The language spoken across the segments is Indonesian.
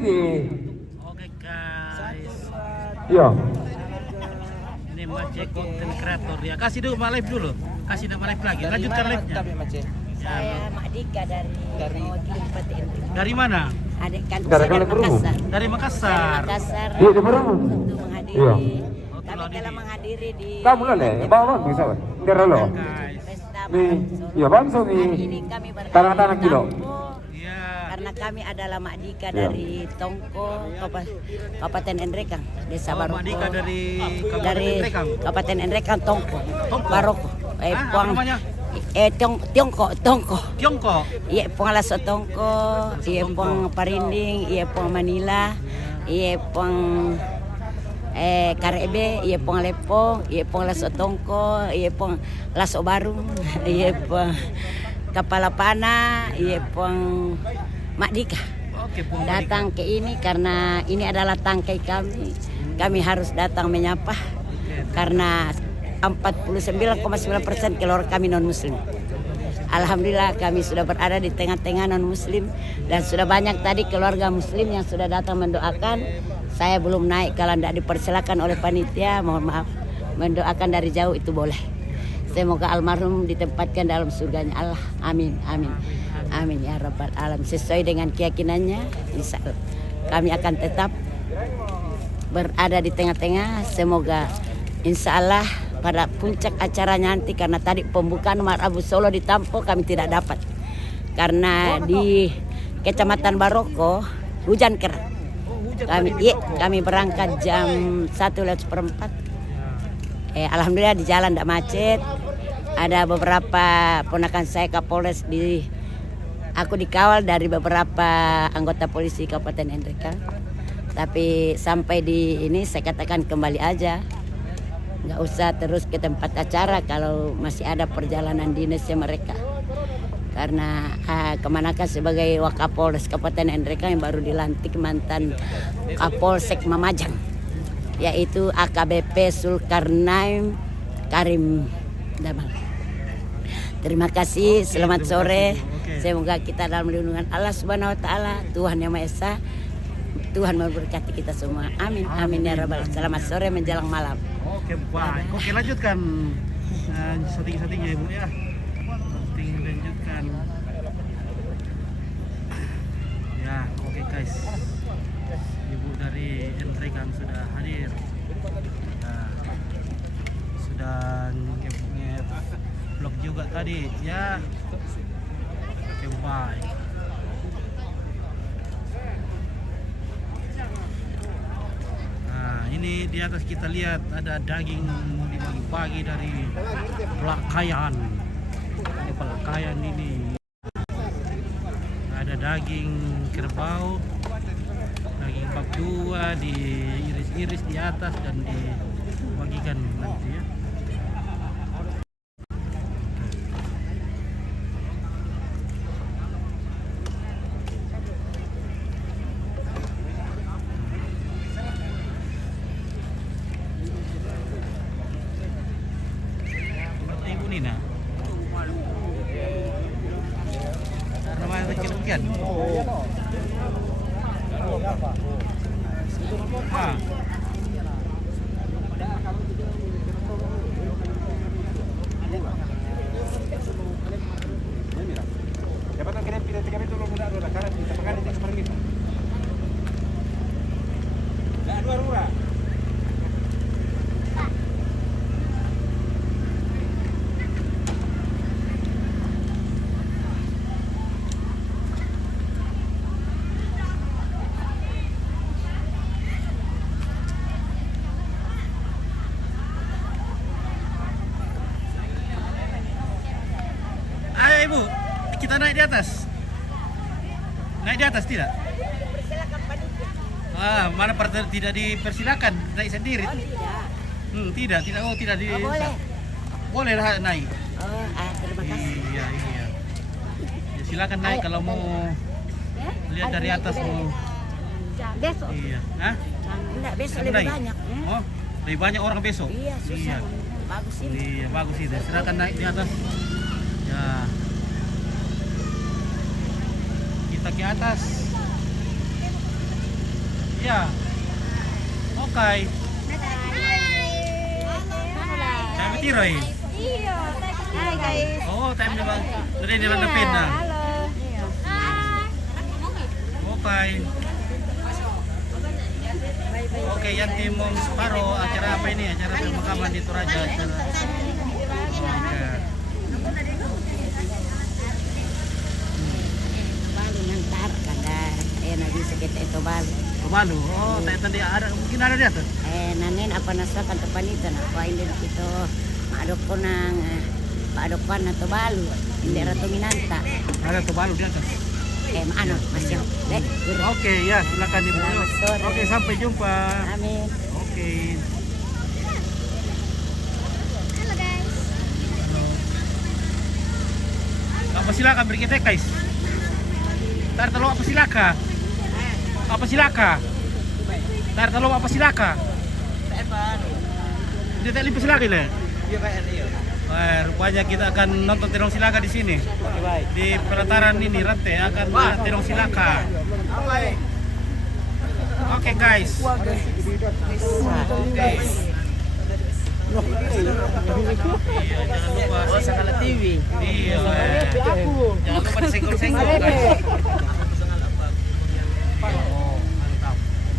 di. Oke guys. Iya. Ini Mace content creator ya. Kasih dulu live dulu. Kasih nama live lagi. Lanjutkan live-nya. Saya Mak Dika dari mewakili Bupati Enrik. Dari mana? Adik kan Dari saya dari Makassar. Dari Makassar. Makassar. Iya, di mana? Untuk menghadiri. Iya. Kami telah menghadiri di Kamu lah le, bawa bisa weh. Nggak lo. Guys. pesta Nih, Mansur. iya bangsa nih. Hari ini kami berada Tanah-tanah di kilo. Tampo, Iya. karena kami adalah Mak Dika Iya. dari Tongko, Kabupaten Enrekang, Desa Oh, Baroko. Mak Dika dari Kabupaten Dari Enrekang. Kabupaten Enrekang, Tongko, Tongko. Baroko. Apa namanya? Tongko. Tiongkok. Iya, pong Laso Tongko, iya pong Parinding, iya pong Manila, iya pong Karebe, iya pong Lepong, iya pong Laso Tongko, iya pong Laso Baru, iya pong Kepala Pana, iya pong Mak Dika. Oke, Bung. Datang ke ini karena ini adalah tangkai kami. Kami harus datang menyapa karena 49,9% keluarga kami non muslim. Alhamdulillah kami sudah berada di tengah-tengah non muslim dan sudah banyak tadi keluarga muslim yang sudah datang mendoakan. Saya belum naik kalau tidak dipersilakan oleh panitia, mohon maaf. Mendoakan dari jauh itu boleh. Semoga almarhum ditempatkan dalam surganya Allah. Amin, amin. Amin ya rabbal alamin. Sesuai dengan keyakinannya, insya Allah kami akan tetap berada di tengah-tengah. Semoga insya Allah pada puncak acaranya nanti, karena tadi pembukaan Marabu Solo di Tampo kami tidak dapat karena di Kecamatan Baroko hujan keras. Kami berangkat jam 1:04. Alhamdulillah di jalan tidak macet. Ada beberapa ponakan saya Kapolres aku dikawal dari beberapa anggota polisi Kabupaten Enrekang. Tapi sampai di ini saya katakan kembali aja. Nggak usah terus ke tempat acara kalau masih ada perjalanan dinasnya mereka. Karena Kemanakan sebagai Wakapolres Kabupaten Enrekang yang baru dilantik mantan Kapolsek Mamajang, yaitu AKBP Zulkarnain Karim Damal. Terima kasih, selamat sore. Semoga kita dalam lindungan Allah Subhanahu wa taala, Tuhan Yang Maha Esa. Tuhan memberkati kita semua. Amin. Amin ya rabbal. Selamat sore menjelang malam. Oke, baik. Oke, lanjutkan setting-settingnya Ibu ya. Setting lanjutkan. Ya, oke guys. Ibu dari Enrekang sudah hadir. Sudah vlog juga tadi ya. Oke, baik. Ini di atas kita lihat ada daging dibagi-bagi dari Pelakayan. Ini Pelakayan ini. Ada daging kerbau, daging bak dua diiris-iris di atas dan dibagikan nanti ya. Nina. Namanya kecil-kecil. Ibu, kita naik di atas. Naik di atas tidak? Mana tidak dipersilakan naik sendiri? Oh, tidak. Tidak di. Boleh. Boleh lah naik. Terima kasih. Iya. Ya, silakan naik kalau mau lihat dari atas mau. Besok. Iya. Hah? Enggak, besok Kamu lebih naik? banyak. Oh, lebih banyak orang besok. Iya, susah. Bagus ini. Iya, bagus itu. Silakan naik di atas. Ya. Kita ke atas. Ya. Oke. Saya Tiroy. Iya. Hai guys. Oh, time di bang. Dari di depan na. Halo. Oke. Oke, yang tim separuh acara apa ini? Acara pemakaman di Toraja. Acara. Oke. Balu ngantar kada bisa kita itu balu. Kebalu. Oh, tadi ada mungkin ada dia tuh. Nanen apa nasa kan panita na pa hindi ito maadok ko ng paadokpan na to balu. Hindi rato minanta. Ada kebalu di atas. Ano, masyo. Oke, ya silakan Ibu. Sore. Oke, sampai jumpa. Amin. Oke. Halo guys. Apa silakan berkita guys. Tar talo apa silaka? Apa silaka? Tar talo apa silaka? Dia tak lipas silaka le. Rupanya kita akan nonton Tirong Silaka di sini. Di pelataran ini Rante akan melihat Tirong Silaka. Oke guys. Oke. Iya, jangan lupa Sakala TV. Iya. Jangan lupa disenggol-senggol guys. Oh, mantap.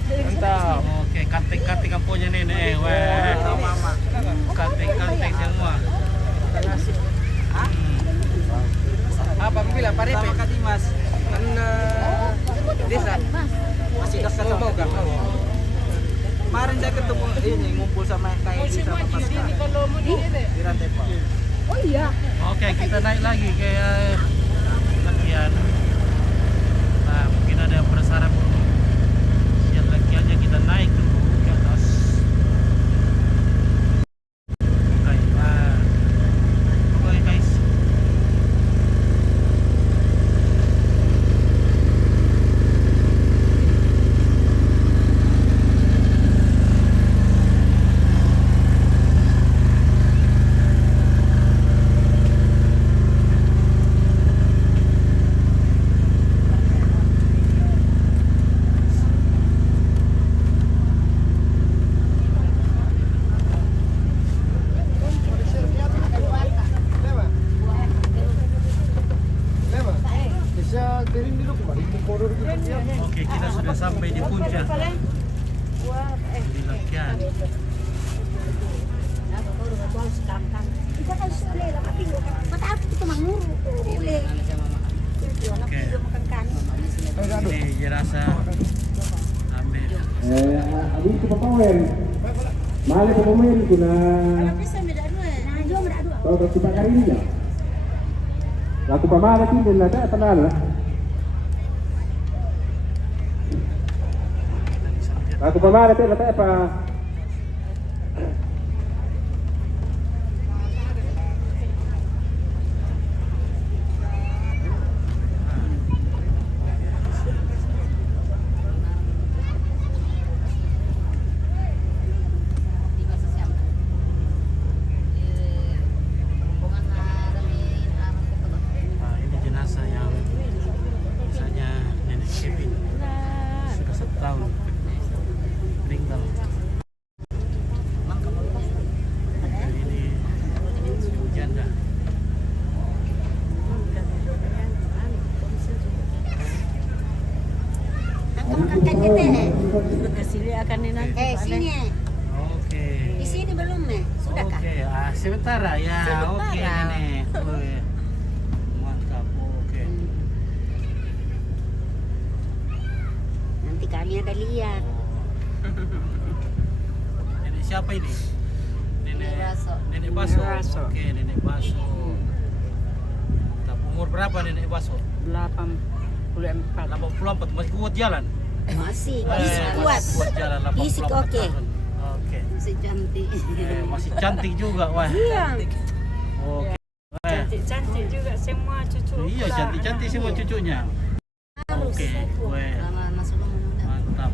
Mantap. Oke, kanting-kanting kampunya nenek. Wah. Kanting-kanting semua. Apa bilang Pak Repe? Sama Dimas. Kan desa. Masih dekat sama kan? Kemarin saya ketemu ini ngumpul sama KI sama Pasca. Di Rantai Pak. Oh iya. Oke, kita naik lagi ke lakian. Nah, mungkin ada yang penasaran siap lakiannya, kita naik dulu ke atas. Oke, nah. Oke guys. Oke, kita sudah sampai di puncak di lakian. Kita kan sudah lah tapi mata aku itu manguru. Boleh. Oke. Ini jerasa ambil. Abis itu pemain. Mali pemain kuna. Bisa beda dua. Nah, juga beda dua. Tahu tak suka kari ini ya? Laku pamala tinggal lah, tak tenang lah. Laku pamala tu letak apa? Nah, ini jenazah yang misalnya nenek Kevin sudah 1 tahun meninggal. Dan ini ibu janda. Kasih akan nanti. Sini. Oke. Di sini belum sudah kah? Oke, sementara ya. Sementara. Oke, nenek. Oke. Mantap. Oke. Nanti kami ada lihat. Nenek siapa ini? Nenek Baso. Nenek Baso. Nenek Baso. Oke, Nenek Baso. Umur berapa Nenek Baso? 84. 84, masih kuat jalan. Masih kuat. Kuat jalan 84 Fisik oke. tahun. Oke. Masih cantik. Masih cantik juga, wah. Iya. Oke. Wah. Cantik juga semua cucu. Iya, cantik-cantik semua cucunya. Oke, weh. Masuk Mantap.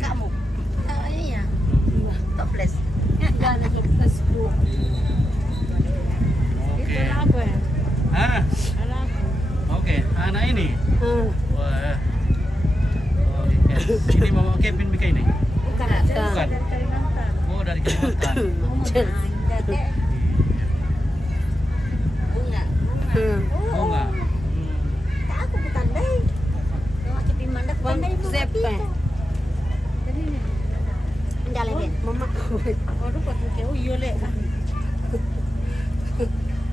Kamu. Iya. Toples. Oke. Ah. Oke, anak anak ini. Wah. Oh, ini Mama Kevin Bika ini. Bukan. Oh, dari Kalimantan. Oh enggak. Aku bertandai. Kalau kita mandat pandai itu. Jadi ini. Andale deh, mama. Waduh, kok kayak iya le.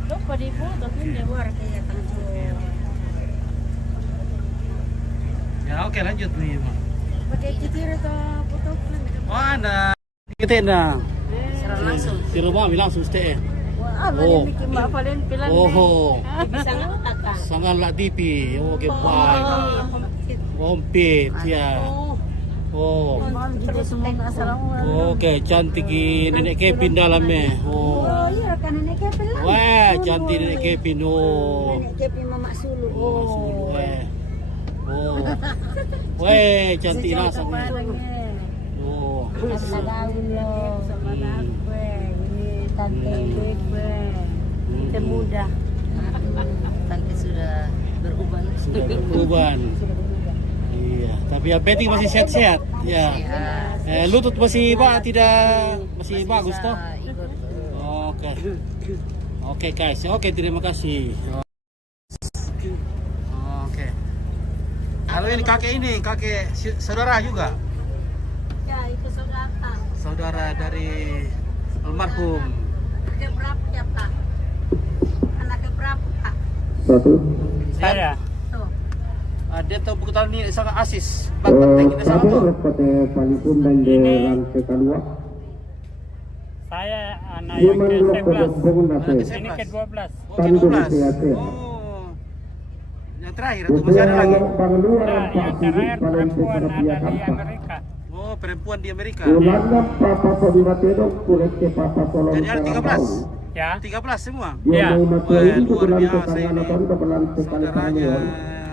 Loh, pada ibu tapi dia war kayak tangso. Ya oke lanjut nih, Ma. Pakai kitir atau foto kan? Oh ada. Kita na. Secara langsung. Si rumah bilang suste. Wah, Oh. bikin mbak paling pilang. Oh. Bisa ngatakan. Sangat lah TV. Oh, ke baik. Ompit ya. Oh. Terus semua assalamualaikum. Oke, cantik ini nenek Kevin dalamnya. Oh. Oh iya kan nenek Kevin lah. Wah, cantik nenek Kevin. Oh. Nenek Kevin mama Sulu. Oh. Oh. Weh, cantik lah sama. Oh. Gaul lo sama aku. Ini tante gue. Kita muda. Tante sudah beruban. Uban. Iya, tapi yang penting masih sehat-sehat. Ya. Lutut masih masih bagus toh. Oke. Oke guys, oke terima kasih. Oke. Kalau ini kakek saudara juga. Ya itu saudara. Saudara dari almarhum. Anaknya berapa ya Pak? Anaknya berapa Pak? Satu. Saya. Tuh. Dia tahu buku tahun ini sangat asis. Penting ini sama tuh. Pada palipun dan derang kekalua. Saya anak yang ke-11. Ini ke-12. Oh, ke-12. Oh. Yang terakhir itu masih ada lagi. Nah, yang terakhir perempuan ada di Amerika. Oh, perempuan di Amerika. Ulangnya papa saudara tedok kulit ke papa tolong. Jadi ada 13. Ya. 13 semua. Ya. Wah, luar biasa ini. Saudaranya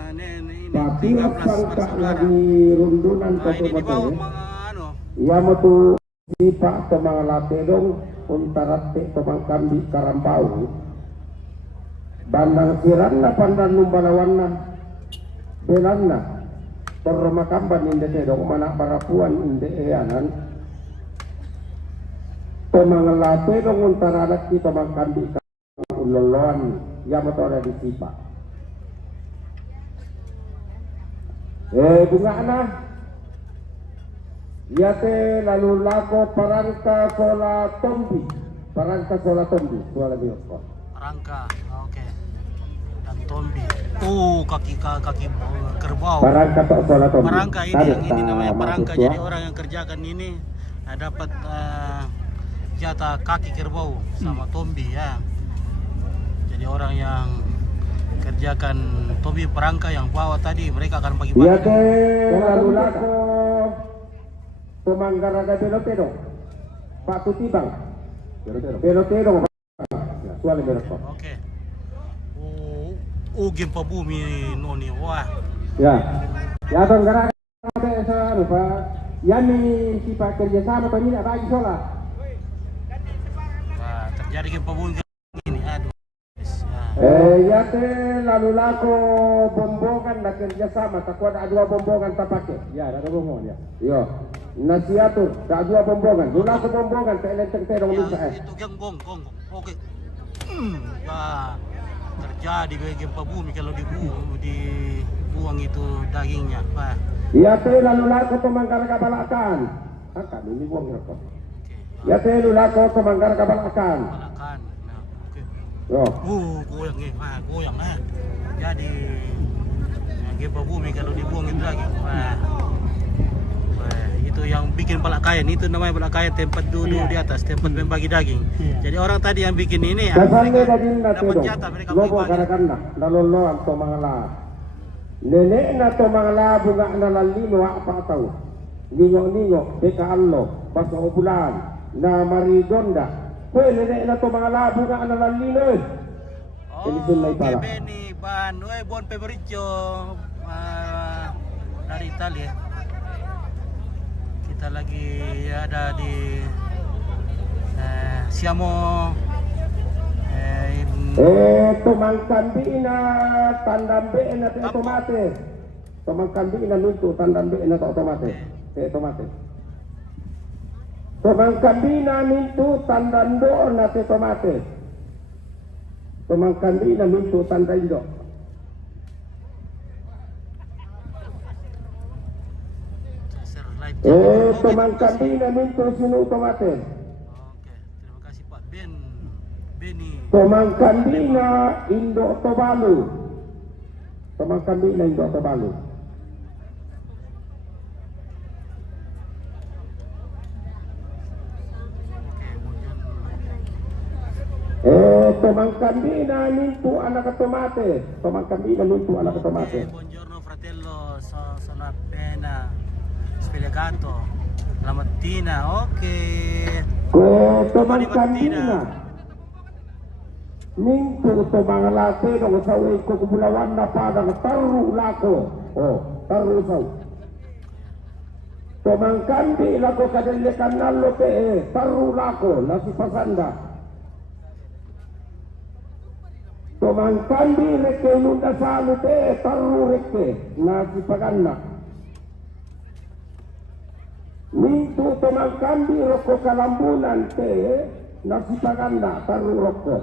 ini Tapi 13 sangka bersaudara. lagi rundunan Nah, ini di bawah anu. Ya metu di pak temang late dong untara te temang kambi karambau. Bandang siranna pandan numbalawanna. Belanna. Termakamban inde te dong mana barapuan inde eanan. Temang late dong untara laki temang kambi uloloan. Ya metu ada di sipa. Bunga ana yate lalu lako parangka sola tombi sola bioko Rangka. Oke. Dan Tombi. Tuh kaki kerbau. parangka tok sola tombi Perangka ini namanya perangka. Jadi orang yang kerjakan ini dapat jatah kaki kerbau sama Tombi ya. Jadi orang yang kerjakan Tombi perangka yang bawa tadi mereka akan bagi-bagi. yate lalu lako pemanggaraga belotero Pak Kutibang belotero soal belotero. Oke. Gempa bumi noni wah. Ya tong gara ada Pak yani si Pak kerja sama tadi tidak bagi sola. Wah, terjadi gempa bumi ini. Aduh. Yate lalu lako bombongan dah kerjasama takut ada dua bombongan tak pakai. Ya ada bombongan ya. Yo nasiatur tak dua bombongan. Dulu aku bombongan tak elektrik terong bisa. Itu gong. Oke. Wah, terjadi gempa bumi kalau dibuang itu dagingnya. Wah. Yate lalu lako pemangkar kabalakan. Akan ini buang rokok. Yate lalu lako pemangkar kabalakan. Balakan. Nah, oke. Yo. Goyang nih, goyang. Jadi gempa bumi kalau dibuang itu lagi. Wah, itu yang bikin balakayan, itu namanya balakayan, tempat duduk di atas, tempat membagi daging. Jadi orang tadi yang bikin ini Kasande daging na dapat todo. jatah mereka Lobo bagi-bagi. karakanna lalolo ang to mga la. Nenek na to mga la bunga na lalino apa tahu. Ningo beka allo baso bulan na maridonda. Kue nenek na to mga la bunga na lalino. Itu na ipala. Beni ban, buon pomeriggio dari Italia. Kita lagi ada di siamo in Tumangkambi na tandambe na te otomatis. Tumangkambi na mintu tandambe na te otomatis. Te otomatis. Tumangkambi na mintu tandando na te otomatis. Tumangkambi na mintu tandando. Sir, live. Tumangkambi na mintu sinu otomatis. Oke, terima kasih Pak Beni. Tumangkambi na Indo Tobalu. Tumangkambi na Indo Tobalu. Tumangkambi na mintu anak otomatis. Tumangkambi na mintu anak otomatis. Buongiorno fratello, sono appena spiegato la mattina. Ok. Tumangkambi na mintu tumangalate ng saway ko kumulawan na padang taru lako. Taru saw. Tumangkambi lako kadalikan nalo te taru lako nasi pasanda. Tumangkambi reke nunda salu te taru reke nasi paganna. Mintu tumangkambi roko kalambunan te nasi paganna taru roko.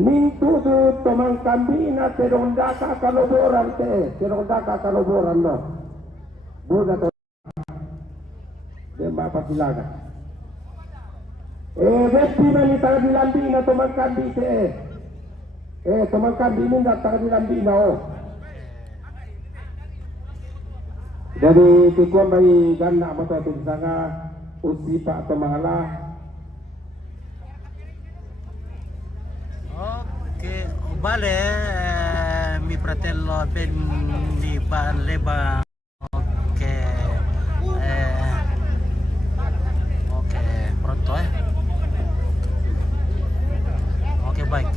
Mintu tu tumangkambi na terondaka kaloboran te terondaka kaloboran no. Buda to. Demba pasilaga. Besti manita dilambi na tumangkambi te. Tumangkambi ni na dilambi na o. Jadi tikuan bayi ganda mo to sanga usipa atau mahala. Ok, vale, mi fratello Beni Leba. Ok, ok, pronto Ok, baik.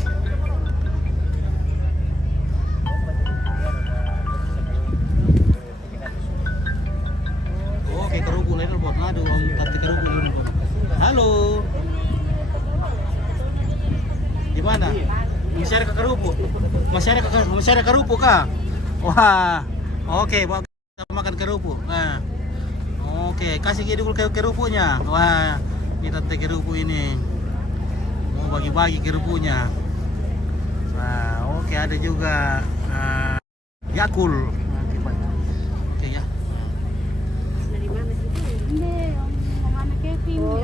Oke, kerubuk lain buat ngadu, kata kerubuk lain. Halo. Di mana? Masih ada kerupuk? Masih ada kerupuk kah? Wah, oke, bawa kita makan kerupuk. Nah, oke, kasih dulu kerupuknya. Wah, ini tante kerupuk ini mau bagi-bagi kerupuknya. Nah, oke, ada juga Yakul. Oke ya. Dari mana sih? Hindi, ang anak Kevin. Gue.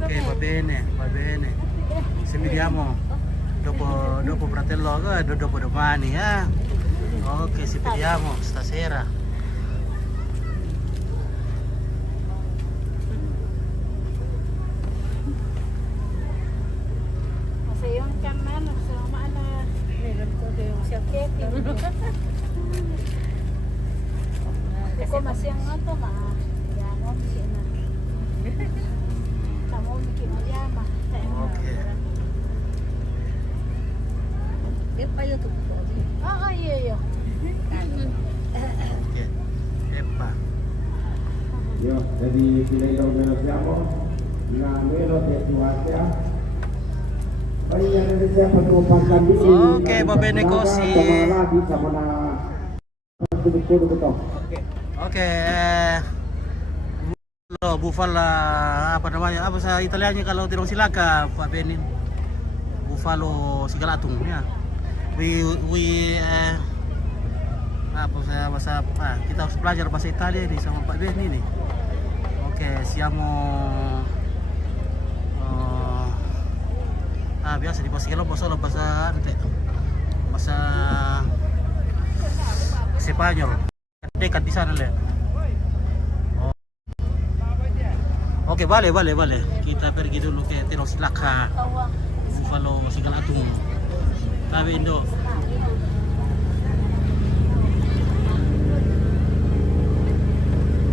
Ok, va bene. Se vediamo dopo fratello, dopo domani, Ok, ci vediamo stasera. Kasi yung kaman, sama na. Meron ko yung siya Kevin. Kasi masyang ato ma. Yan, okay na. Kamu bikin aja mah. Oke. Iya tuh. Iya. Oke. Epa. Yo, jadi pilih dong menos siamo. Na menos de tuasia. Bayan dari siapa tumangkambi. Oke, va bene così. Lagi sama na kudu betul. Oke, Buffalo apa namanya? Apa sa Italianya kalau tidak silakan Pak Benin. Buffalo Sigalatung ya. Apa saya bahasa kita harus belajar bahasa Italia nih sama Pak Benin nih. Oke, siamo biasa di Pasigalo solo bahasa bahasa Spanyol. Dekat di sana lihat. Oke, vale. Kita pergi dulu ke Terosilaka, Buffalo Sigalatung. Tabi Indo.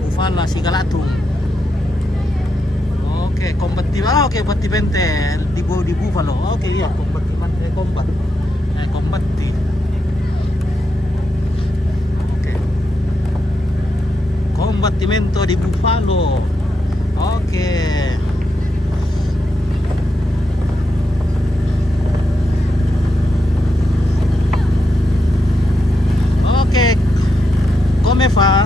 Buffalo Sigalatung. Oke, combattimento di Buffalo. Oke, iya, combat. Oke. Combattimento di Buffalo. Oke. Oke. Come fa?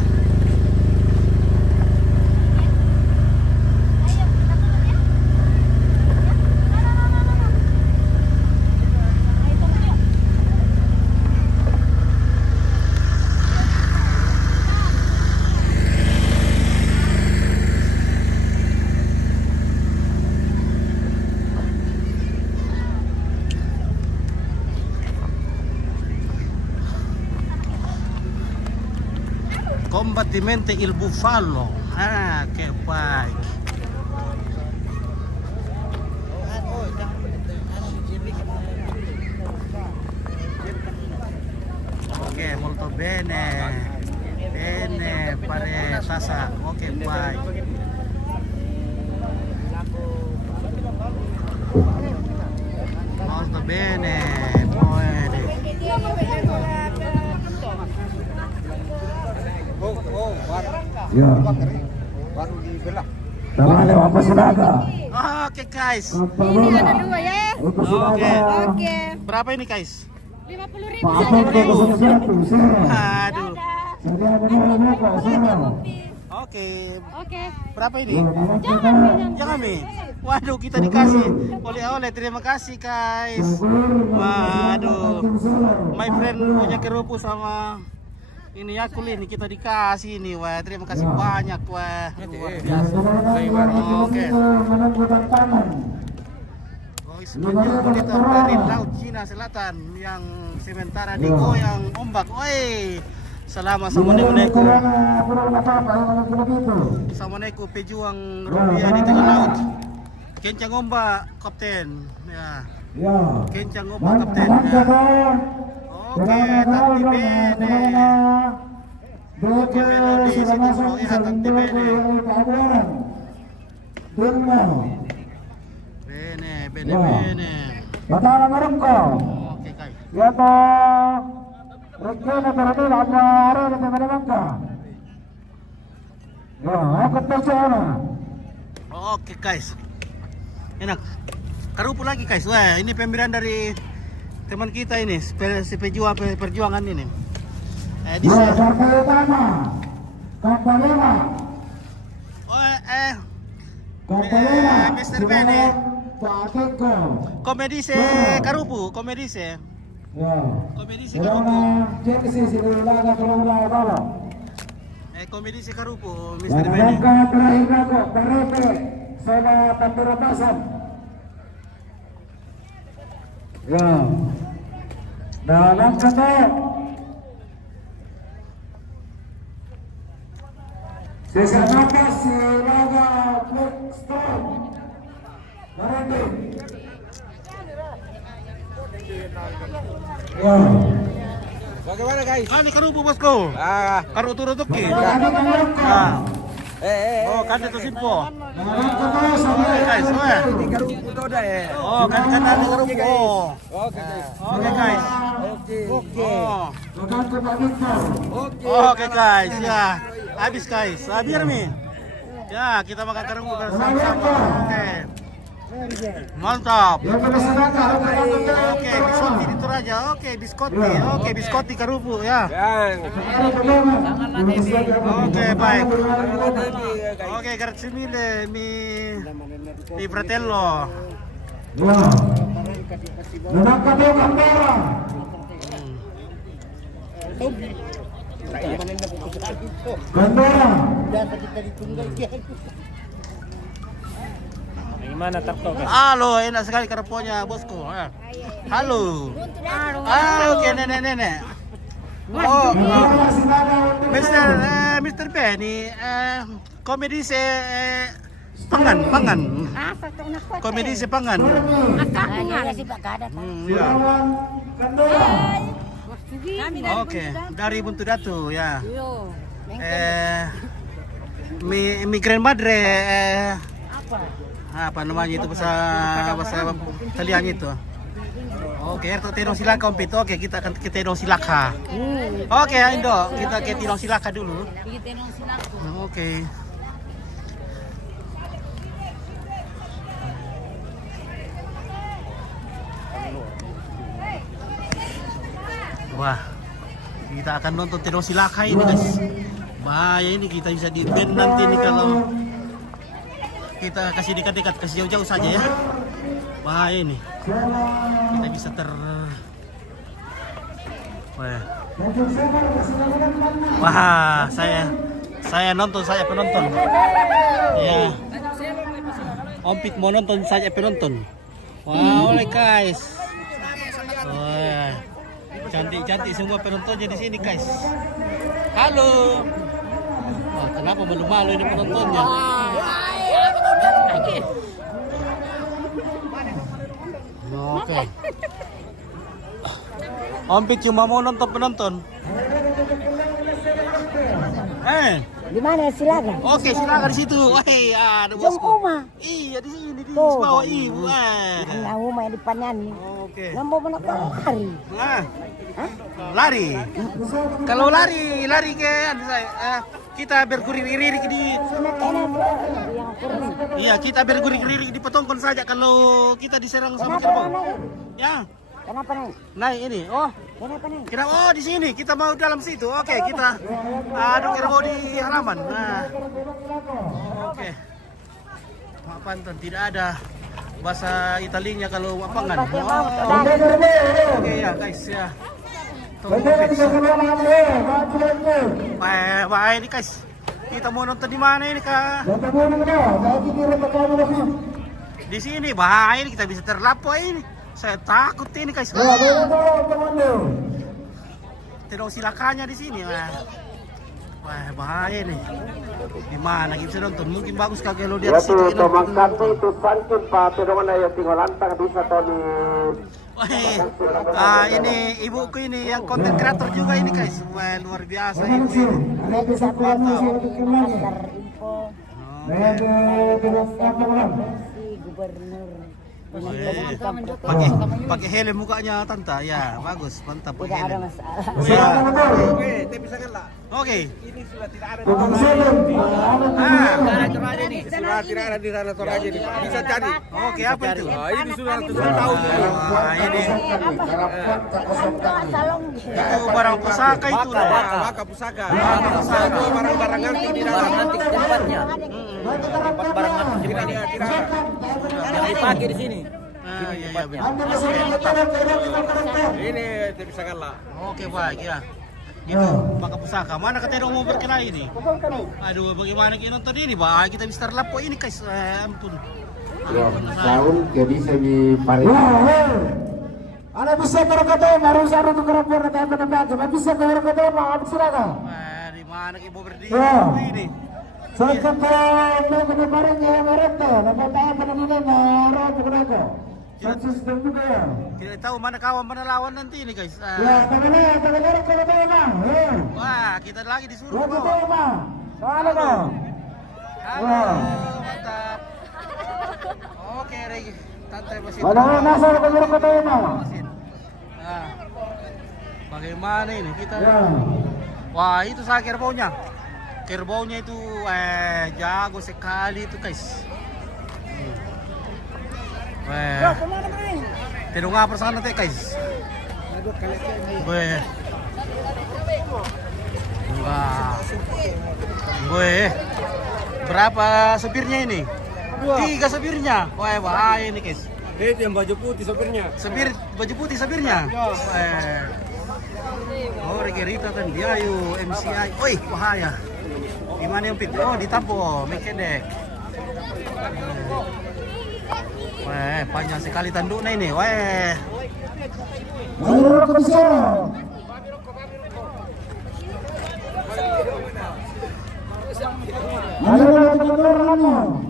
Combattimento il Buffalo. Ah, che baik. Oke, molto bene. Bene, pare Sasa. Oke, baik. Molto bene. Buone. Ya. Baru dibelah. Sama ada apa Sinaga? Oke, guys. Apa bola? Dua ya. Untuk Oke. Sinaga. Oke. Berapa ini, guys? 50.000. Pak Apok ke 01, Sero. Aduh. Saya ada nama kok, Sero. Oke. Oke. Berapa ini? Ya, dalam kita. Jangan Mi. Waduh, kita dikasih oleh-oleh. Terima kasih, guys. Waduh. My friend punya kerupu sama ini ya kulit kita dikasih ini. Wah, terima kasih banyak. Wah, luar biasa. Oke. Menentukan tangan. Spanyol monitor dari Laut Cina Selatan yang sementara digoyang ombak. Oi, selama sama neku sama neku pejuang rupiah di tengah laut. Kencang ombak, kapten. Ya, Ya. kencang ombak, kapten. Ya. Oke, tanti bene. Oke, melodi situ bro. Ya, tanti bene. Bene, bene, bene. Batala Maroko. Oke, guys. Ya to. Regina Taradil Amara di Manabangka. Ya, aku percaya. Oke guys, enak. Kerupu lagi guys. Wah, ini pemberian dari teman kita ini, si perjuangan ini. Di Ya, partai utama. Kapalena. Kapalena. Mr. Bene. Pak Teko. Komedise Karupu, komedise. Ya. Komedise Karupu. Jeksi Sililaga Tulunga Balo. Komedise Karupu, Mr. Dan Bene. langkah terakhir kok Parete sama Tantara Pasam. Ya. Dan langkah kok Sisa nakas Sililaga Blackstone. Parete. Ya. Bagaimana guys? Ini Karupu bosku. Karu turut tuki. Langkah Oh, kan itu simpo. kok sama Oke guys, wah. Ini Karupu Toda ya. Oh, kan ada Karupu. Oh. Oke guys. Oke guys. Oke. Oh. Langkah Pak Victor. Oke. Oke guys, ya habis guys, biar mi. Ya kita makan kerupuk bersama-sama. Oke, mantap. Yang bersenangka Oke, biskotti itu aja. Oke, biskotti. Oke, biskotti kerupuk ya. Oke, baik. Oke, grazie mille mi fratello. Menangkap kamera. Kamera. Gimana Tarto? Halo, enak sekali kerupuknya bosku. Halo. Halo, oke nenek-nenek. Oh, Mr. Benny, komedi pangan. Komedi pangan. Ya. Oke, dari Buntu Datu ya. Mi Grand Madre apa namanya itu bahasa Italian itu. Oke, itu Tidong Silaka Ompit. Oke, kita akan ke Tidong Silaka. Oke, Indo, kita ke Tidong Silaka dulu. Oke. Wah, kita akan nonton Tidong Silaka ini guys. Bahaya ini, kita bisa di ban nanti nih kalau kita kasih dekat-dekat, kasih jauh-jauh saja ya. Bahaya ini, kita bisa wah, saya nonton, saya penonton ya. Ompit mau nonton, saya penonton. Wah, oleh guys. Wah, cantik-cantik semua penontonnya di sini guys. Halo. Wah, kenapa malu-malu ini penontonnya? Oke. Ompit cuma mau nonton penonton. Di mana Silaka? Oke, silakan di situ. Wahai, ada Jom bosku. Uma. Iya, di sini di Tuh. bawah ibu. Yang rumah yang depannya nih. Oke. Lambo mana lari? Nah, lari. Kalau lari ke kita bergurir-girir di. Iya, kita bergurir-girir di Petongkon saja kalau kita diserang sama kerbau. Ya. Kenapa naik? Naik ini. Oh, Kenapa naik? kita di sini. Kita mau dalam situ. Oke, kita adu kerbau di halaman. Nah. Oke. Maaf Pantan, tidak ada bahasa Italinya kalau lapangan. Oke ya guys ya. Wah, ini guys. Kita mau nonton di mana ini kak? Di sini. Wah, ini kita bisa terlapor ini. Saya takut ini guys. Tidong Silakanya di sini. Wah, bahaya nih. Di mana kita bisa nonton? Mungkin bagus kak kalau dia di situ. Itu mangkante itu sankin Pak, tidak mana ya tinggal lantang bisa Tony. Wah, ini ibuku ini yang konten kreator juga ini guys. Wah, luar biasa ibu ini. Pakai helm mukanya tante ya, bagus, mantap pakai Tidak ada helm. masalah. Ya. Tapi sangatlah. Oke. Ini sudah tidak ada. Sudah tidak ada di sana Toraja ini. Bisa jadi. Oke, apa itu? Ini sudah ratusan tahun. Wah, ini Salong. itu barang pusaka itu. Maka pusaka. Itu barang-barang antik di dalam antik tempatnya. Tempat barang antik tidak ada. Yang dipakai di sini. Iya, benar. Ini tapi sangatlah. Oke, baik ya. Itu maka pusaka. Mana katanya mau berkelahi ini? Aduh, bagaimana kita nonton ini? Bah, kita bisa terlapor ini guys. Ampun. Ya, tahun jadi semi pare. Ana bisa berkata baru satu tukar pun ada apa cuma bisa berkata mau silakan. Di mana kita mau berdiri ini? Saya kata mau ke depannya mereka, dapat apa pada ini marah bukan aku. Sistem juga ya. Tidak tahu mana kawan mana lawan nanti ini guys. Ya, tangannya kalau tahu bang. Wah, kita lagi disuruh. Kalau tahu bang. Halo bang. Halo, mantap. Oke, Regi. Tante masih. Ada nasar kalau tahu bang. Nah, bagaimana ini kita? Ya. Wah, itu saya kerbaunya. Kerbaunya itu jago sekali itu guys. Tidong nga persana teh guys. Weh. Wah. Weh. Berapa supirnya ini? 3 supirnya. Wah, bahaya ini guys. Itu yang baju putih sopirnya. Supir baju putih supirnya. Oh, Regerita kan dia yuk MCI. Oi, bahaya. Gimana yang pit? Oh, ditampo, mekedek. Wah, panjang sekali tanduknya ini. Wah. Ayo ke sana. Ayo ke sana.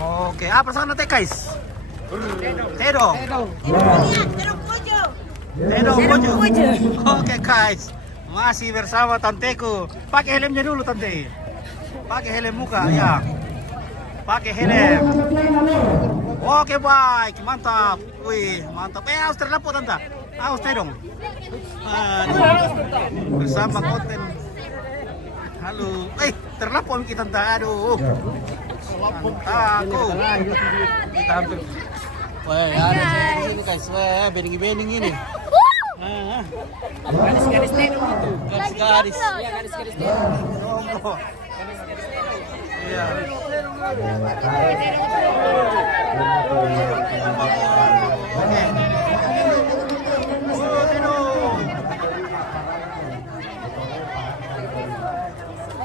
Oke, apa sana teh guys? Tedong. Tedong Bojo. Oke guys, masih bersama tanteku. Pakai helmnya dulu tante. Pakai helm muka ya. Pakai helm. Oke baik, mantap. Wih, mantap. Harus terlapor tante. Harus Tedong. Bersama konten. Halo. Terlapor kita tante. Aduh. Aku. Kita hampir. Wah, ada di sini guys. Wah, bening-bening ini. Garis-garis Tedong itu. Garis-garis. Iya, garis-garis Tedong. Iya. Oke.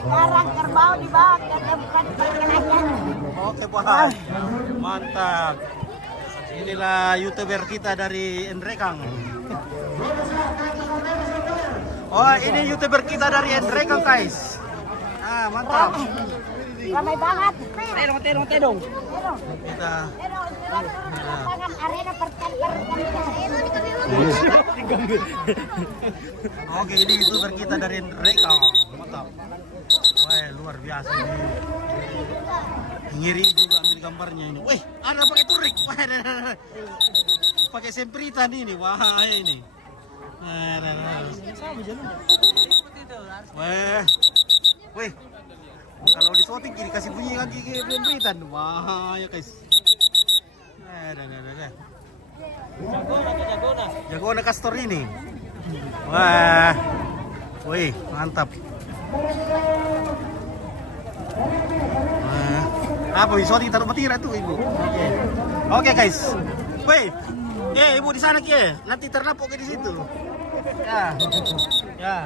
Sekarang kerbau dibakar dan bukan dipakai. Oke, Pak. Mantap. Inilah YouTuber kita dari Endrekang. Oh, ini YouTuber kita dari Endrekang, guys. Ah, mantap. Ramai banget. Tedong. Kita Lapangan arena pertempuran. Oke, ini YouTuber kita dari Endrekang. Mantap. Wah, luar biasa ini. Ngiri juga ambil gambarnya ini. Wih, ada pakai turik. Pakai sempritan ini. Wah, ini. Wih. Kalau di shooting gini kasih bunyi lagi ke sempritan. Wah, ya guys. Jagona Castor ini. Wah. Wih, mantap. Apa shooting taruh batira tuh ibu. Oke guys. Wih. Ibu di sana Ki. Nanti terlapuk ke di situ. Ya. Ya.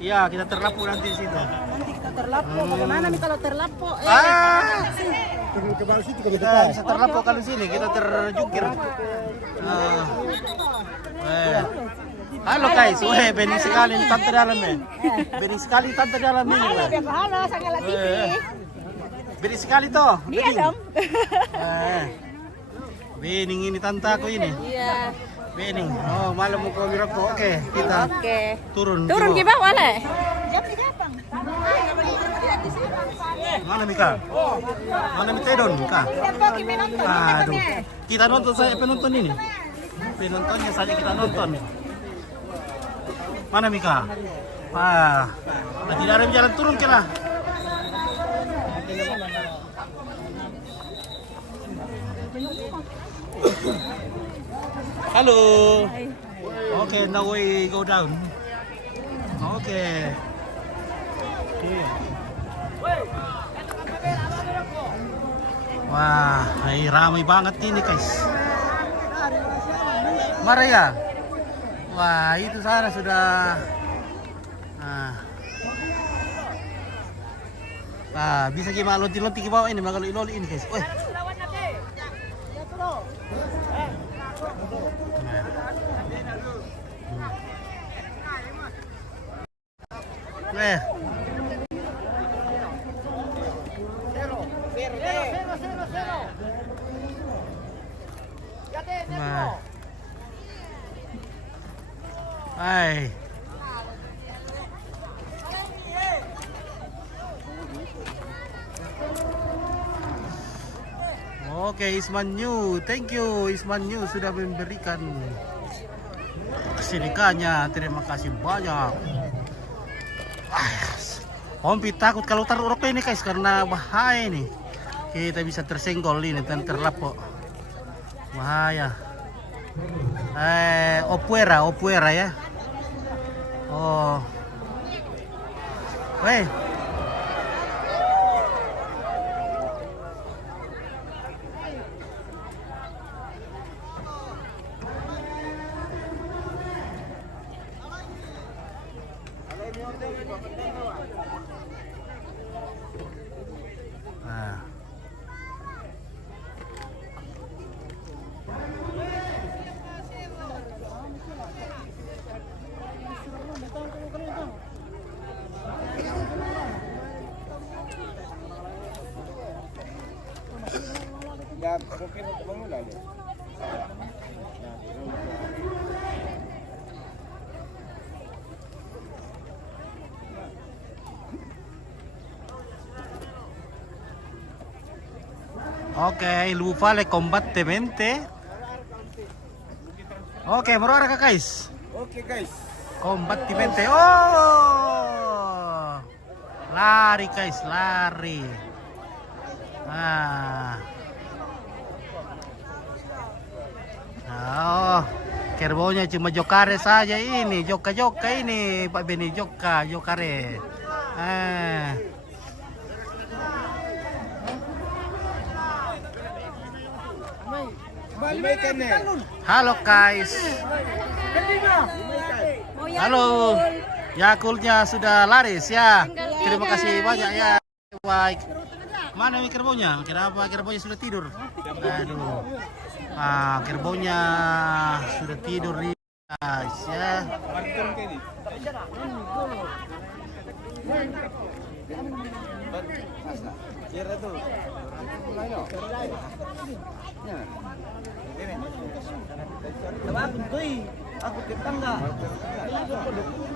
Iya, kita terlapuk nanti di situ. Nanti kita terlapuk. Bagaimana nih kalau terlapuk? Ke bawah situ kalau Kita bisa terlapuk kalau sini, kita terjungkir. Halo guys, bening sekali nih tante dalam nih. Bening sekali tante dalam ini. Halo, Sangala TV. Bening sekali toh. Iya dong. Bening ini tante aku ini. Iya. Bening. Oh, malam mau kami rokok. Oke, kita turun. Turun di ke bawah le. Mana Mika? Mana Mika Tedong Mika? Aduh. Kita nonton saya penonton ini. Penontonnya saja kita nonton. Mana Mika? Tidak ada jalan turun ke lah. Halo. Okay, now we go down. Okay. Wah, ramai banget ini guys. Marah ya? Wah, itu sana sudah. Bisa gimana lonti-lonti ke bawah ini, malah loli ini guys. Wih. Hai. Oke, Isman New, thank you Isman New sudah memberikan sedekahnya. Terima kasih banyak. Ompi takut kalau taruh rokok ini guys karena bahaya ini. Kita bisa tersenggol ini dan terlapuk. Bahaya. Opuera ya. Oh. Weh. Ok, lui fa le combattimenti. Ok, meruara guys. Oke guys. Combattimenti. Oh! Lari guys, lari. Oh, kerbaunya cuma jokare saja ini, joka-joka ini, Pak Beni, jokare. Halo guys. Halo. Yakultnya sudah laris ya. Terima kasih banyak ya. Baik. Mana kerbaunya? Kenapa kerbaunya sudah tidur? Aduh. Kerbaunya sudah tidur nih guys ya.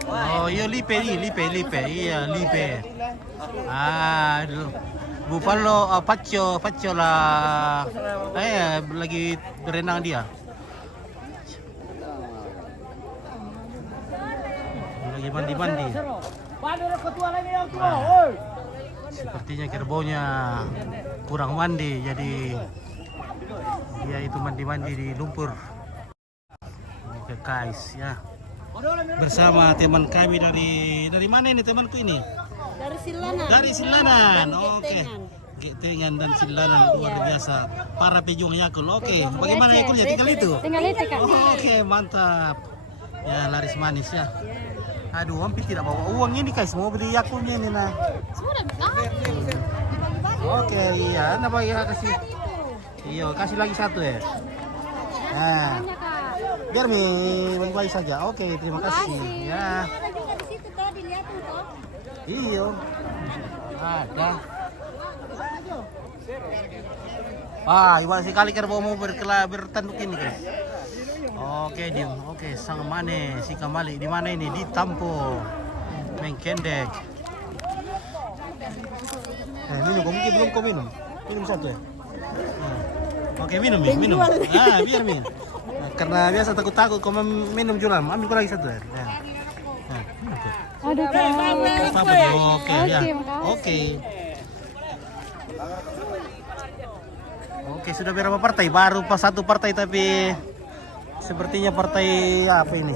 Oh, iya lipe, iya lipe. Aduh. Buffalo Faccio lah. Lagi berenang dia. Lagi mandi. Sepertinya kerbaunya kurang mandi, jadi dia itu mandi di lumpur. Oke guys ya. Bersama teman kami dari mana ini temanku ini? Dari Silanan. Oke. Getengan dan Silanan luar biasa. Para pejuang Yakul. Oke. Bagaimana Yakulnya? Tinggal itu. Kak. Oke, mantap. Ya, laris manis ya. Aduh, hampir tidak bawa uang ini guys. Mau beli Yakulnya ini nah. Oke, iya. Nah, kasih. Iya, kasih lagi satu ya. Nah. Biar baik saja. Oke, terima kasih. Ya. Iya. Ada. Iwan sekali kerbau mau bertanduk ini guys. Oke, dia. Oke, sang mane si Kamali di mana ini? Di Tampo. Mengkendek. Minum, belum kau minum. Minum satu ya. Oke, minum. Biar minum. Karena biasa takut kau minum jualan. Ambil kau lagi satu ya. Aduh, Oke, ya. Oke, sudah berapa partai? Baru pas satu partai tapi sepertinya partai apa ini?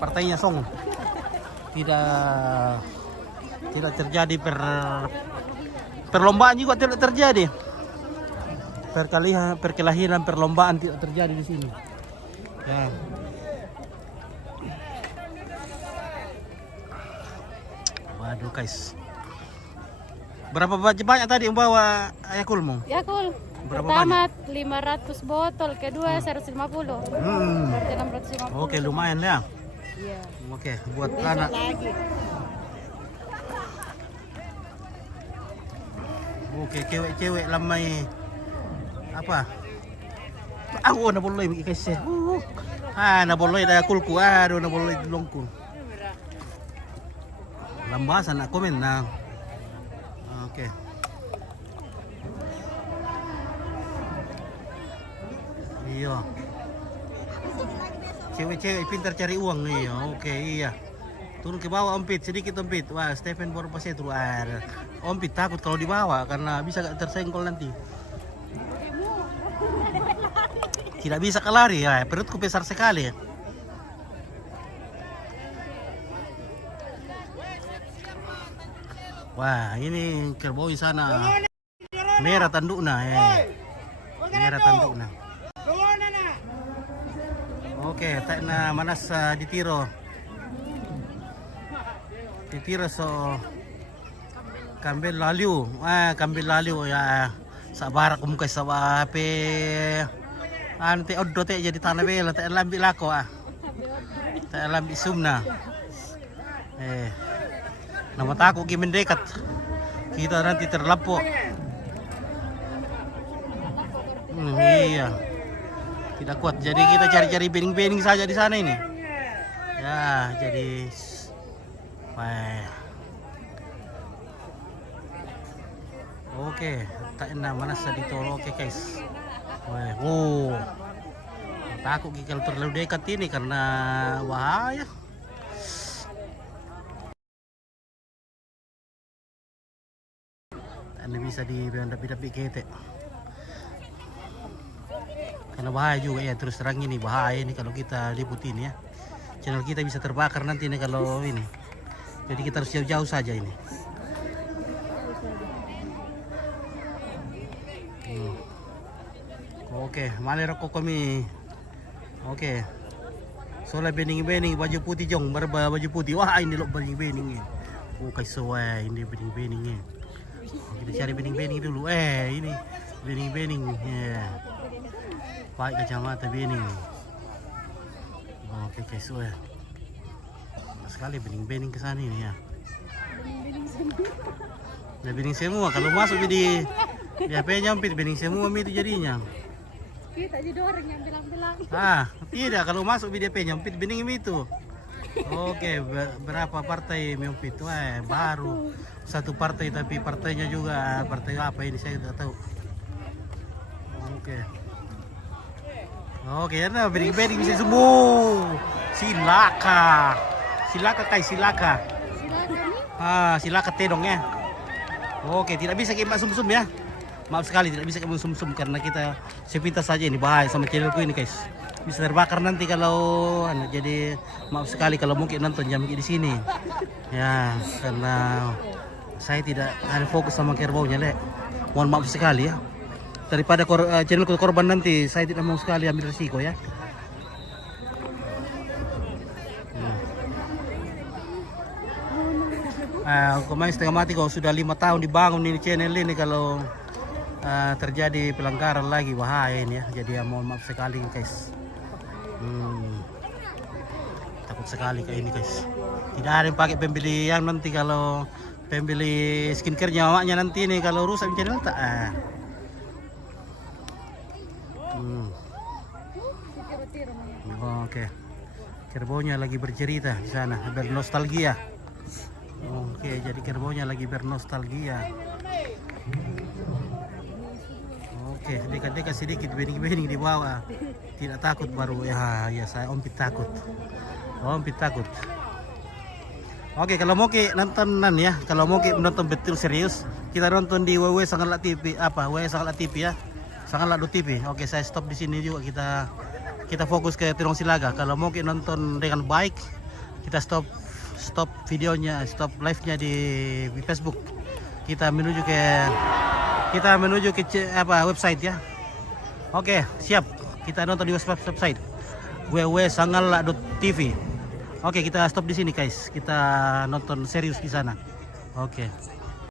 Partainya Song. Tidak terjadi perlombaan juga tidak terjadi. Perkelahian perlombaan tidak terjadi di sini. Ya. Waduh guys. Berapa banyak tadi membawa Yakulmu? Yakul. Berapa Pertama 500 botol, kedua 150. Berarti 650. Oke, lumayan ya. Iya. Oke, buat anak. Oke, cewek-cewek lamai apa? Aku naboloy kasi. Naboloy da kulku. Naboloy longku. Lambasan ako men na. Oke. Iya. Cewek-cewek pintar cari uang nih. Oke, iya. Turun ke bawah ompit, sedikit ompit. Wah, Stephen baru pas itu. Ompit takut kalau dibawa karena bisa tersenggol nanti. Tidak bisa kelari ya, perutku besar sekali. Wah, ini kerbau di sana. Merah tanduknya. Merah tanduknya. Oke, tak na manas ditiro. Ditiro so kambil laliu. Kambil laliu ya. Sabar aku muka sabape. Ante oddo te jadi tanah bela te lambi lako te lambi sumna. Nama takut mendekat. Kita nanti terlampau. Iya. Tidak kuat. Jadi kita cari-cari bening-bening saja di sana ini. Ya, jadi wah. Oke, tak enak mana sedih oke guys. Wah, oh. Takut kalau terlalu dekat ini karena bahaya. Anda bisa didapi ketek. Karena bahaya juga ya, terus terang ini bahaya ini kalau kita liputin ya. Channel kita bisa terbakar nanti nih kalau ini. Jadi kita harus jauh-jauh saja ini. Oke, mali rokok kami. Oke. Soalnya bening-bening baju putih jong, baju putih. Wah, ini lo bening-bening ya. Oke, soalnya ini bening-bening ya. Kita cari bening-bening dulu. Ini bening-bening. Ya. Pakai kacamata bening. Oke, soalnya. Sekali bening-bening ke sana ini ya. Nah, bening semua. Kalau masuk di HP nyampit bening semua itu jadinya. Kita jadi orang yang bilang-bilang. Tidak, kalau masuk BDP nyampit bening itu. Oke, berapa partai nyampit? Wah, baru satu partai tapi partainya juga partai apa ini saya tidak tahu. Oke. Oke, nah bening-bening bisa semua. Silaka. Silaka kai silaka. Silaka tedong ya. Oke, tidak bisa kita sum-sum ya. Maaf sekali tidak bisa kamu sum-sum karena kita sepintas saja ini bahaya sama channelku ini guys. Bisa terbakar nanti kalau jadi maaf sekali kalau mungkin nonton jam di sini. Ya, karena saya tidak ada fokus sama kerbaunya, Le. Mohon maaf sekali ya. Daripada channelku korban nanti, saya tidak mau sekali ambil risiko ya. Kemarin setengah mati kok sudah 5 tahun dibangun ini channel ini kalau terjadi pelanggaran lagi bahaya ini ya. Jadi ya mohon maaf sekali guys. Takut sekali kayak ini guys. Tidak ada yang pakai pembelian nanti kalau pembeli skincare-nya mamaknya nanti ini kalau rusak channel tak. Oke. Kerbaunya lagi bercerita di sana, bernostalgia. Oke, jadi kerbaunya lagi bernostalgia. Oke, dekat-dekat sedikit bening-bening di bawah. Tidak takut baru ya saya ompit takut. Ompit takut. Oke, kalau mau nontonan ya, kalau mau nonton betul serius, kita nonton di WW Sangalat TV WW Sangalat TV ya. Sangalat.tv. Oke, saya stop di sini juga kita fokus ke Tirong Silaga. Kalau mau nonton dengan baik, kita stop videonya, stop live-nya di Facebook. Kita menuju ke website ya. Oke, siap. Kita nonton di website www.sangalat.tv. Oke, kita stop di sini guys. Kita nonton serius di sana. Oke.